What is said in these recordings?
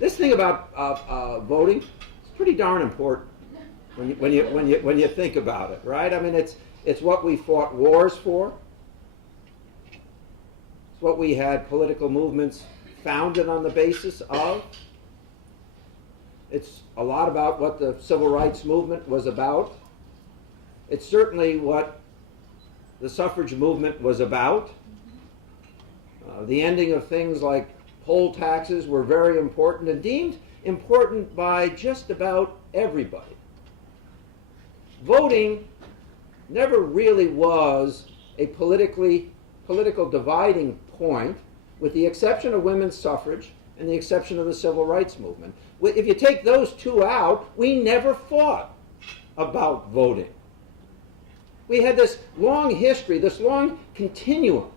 This thing about voting is pretty darn important when you think about it, right? I mean, it's what we fought wars for. It's what we had political movements founded on the basis of. It's a lot about what the civil rights movement was about. It's certainly what the suffrage movement was about. The ending of things like poll taxes were very important and deemed important by just about everybody. Voting never really was a political dividing point, with the exception of women's suffrage and the exception of the civil rights movement. If you take those two out, we never fought about voting. We had this long history, this long continuum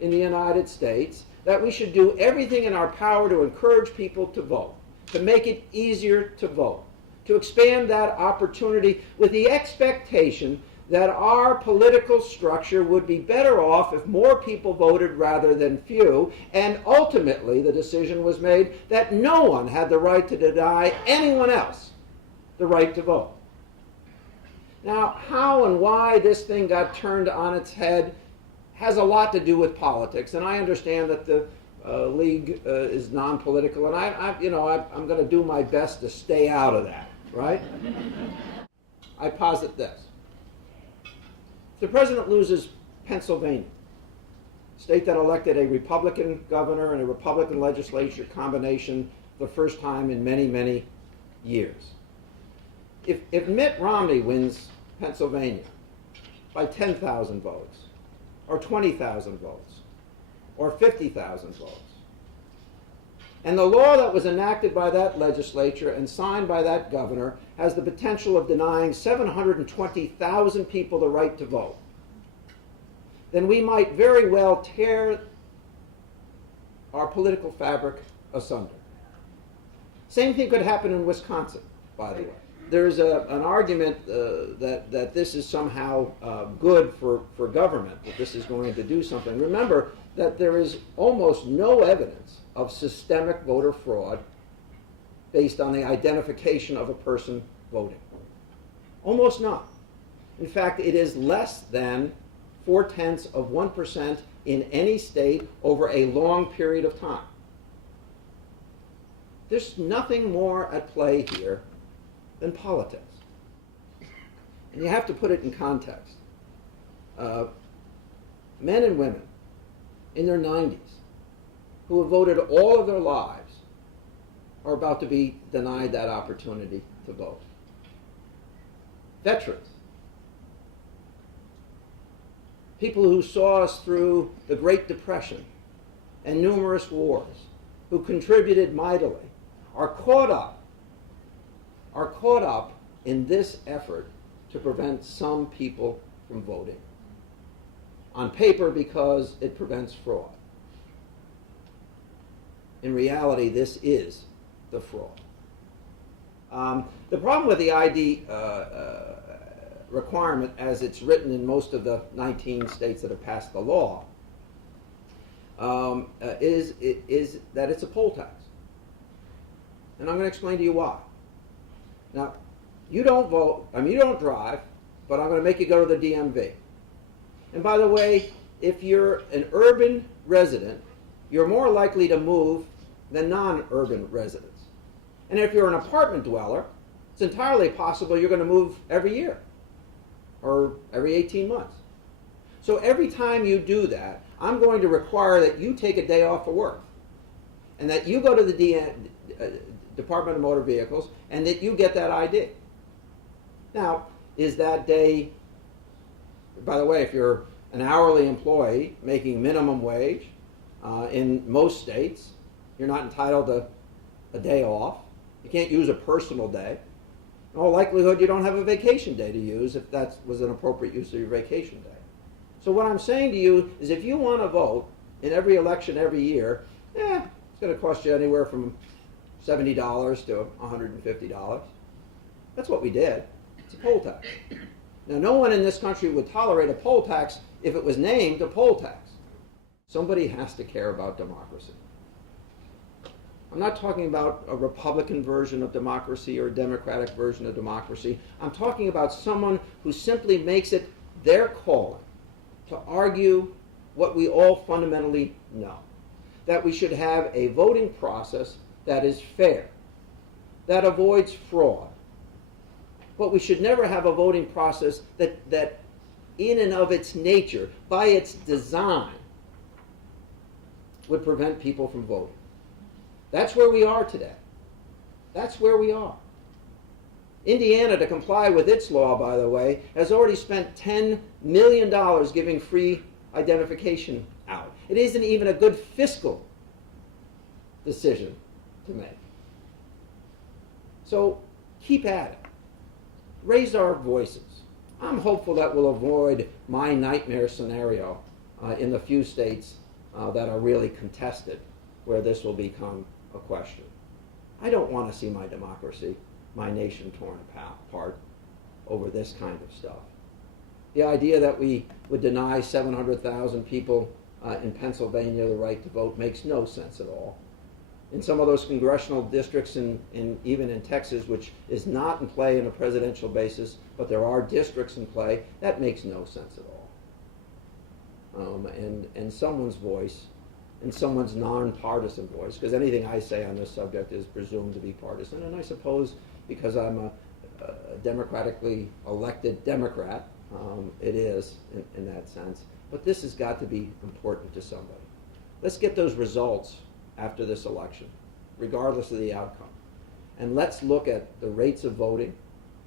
in the United States that we should do everything in our power to encourage people to vote, to make it easier to vote, to expand that opportunity with the expectation that our political structure would be better off if more people voted rather than few, and ultimately the decision was made that no one had the right to deny anyone else the right to vote. Now, how and why this thing got turned on its head has a lot to do with politics, and I understand that the League is non-political, and I'm going to do my best to stay out of that, right? I posit this. If the president loses Pennsylvania, a state that elected a Republican governor and a Republican legislature combination the first time in many, many years. If Mitt Romney wins Pennsylvania by 10,000 votes, or 20,000 votes, or 50,000 votes, and the law that was enacted by that legislature and signed by that governor has the potential of denying 720,000 people the right to vote, then we might very well tear our political fabric asunder. Same thing could happen in Wisconsin, by the way. There's an argument that this is somehow good for government, that this is going to do something. Remember that there is almost no evidence of systemic voter fraud based on the identification of a person voting. Almost none. In fact, it is less than 0.4% in any state over a long period of time. There's nothing more at play here than politics. And you have to put it in context. Men and women in their 90s who have voted all of their lives are about to be denied that opportunity to vote. Veterans, people who saw us through the Great Depression and numerous wars, who contributed mightily, are caught up in this effort to prevent some people from voting. On paper, because it prevents fraud. In reality, this is the fraud. The problem with the ID requirement, as it's written in most of the 19 states that have passed the law, is that it's a poll tax. And I'm going to explain to you why. Now, you don't vote, you don't drive, but I'm going to make you go to the DMV. And by the way, if you're an urban resident, you're more likely to move than non-urban residents. And if you're an apartment dweller, it's entirely possible you're going to move every year or every 18 months. So every time you do that, I'm going to require that you take a day off of work and that you go to the Department of Motor Vehicles and that you get that ID. Now, is that day, by the way, if you're an hourly employee making minimum wage in most states, you're not entitled to a day off. You can't use a personal day. In all likelihood, you don't have a vacation day to use if that was an appropriate use of your vacation day. So what I'm saying to you is if you want to vote in every election every year, it's going to cost you anywhere from $70 to $150. That's what we did. It's a poll tax. Now, no one in this country would tolerate a poll tax if it was named a poll tax. Somebody has to care about democracy. I'm not talking about a Republican version of democracy or a Democratic version of democracy. I'm talking about someone who simply makes it their calling to argue what we all fundamentally know, that we should have a voting process that is fair, that avoids fraud. But we should never have a voting process that in and of its nature, by its design, would prevent people from voting. That's where we are today. That's where we are. Indiana, to comply with its law, by the way, has already spent $10 million giving free identification out. It isn't even a good fiscal decision to make. So keep at it. Raise our voices. I'm hopeful that we'll avoid my nightmare scenario in the few states that are really contested, where this will become a question. I don't want to see my democracy, my nation torn apart over this kind of stuff. The idea that we would deny 700,000 people in Pennsylvania the right to vote makes no sense at all. In some of those congressional districts, even in Texas, which is not in play in a presidential basis, but there are districts in play, that makes no sense at all. And someone's voice, and someone's nonpartisan voice, because anything I say on this subject is presumed to be partisan, and I suppose because I'm a democratically elected Democrat, it is in that sense. But this has got to be important to somebody. Let's get those results after this election, regardless of the outcome. And let's look at the rates of voting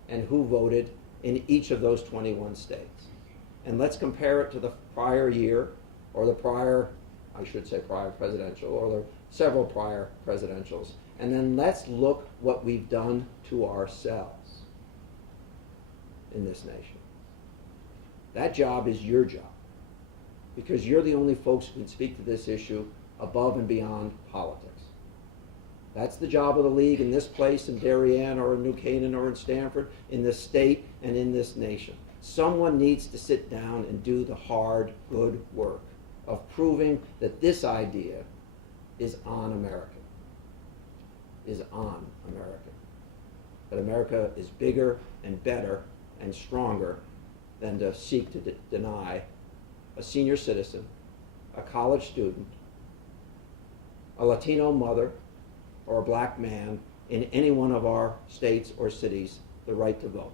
and who voted in each of those 21 states. And let's compare it to the prior year, or the prior, I should say prior presidential, or the several prior presidentials. And then let's look what we've done to ourselves in this nation. That job is your job, because you're the only folks who can speak to this issue above and beyond politics. That's the job of the league in this place, in Darien or in New Canaan or in Stanford, in this state and in this nation. Someone needs to sit down and do the hard, good work of proving that this idea is un-American, that America is bigger and better and stronger than to seek to deny a senior citizen, a college student, a Latino mother, or a black man in any one of our states or cities the right to vote.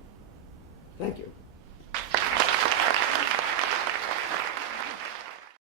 Thank you.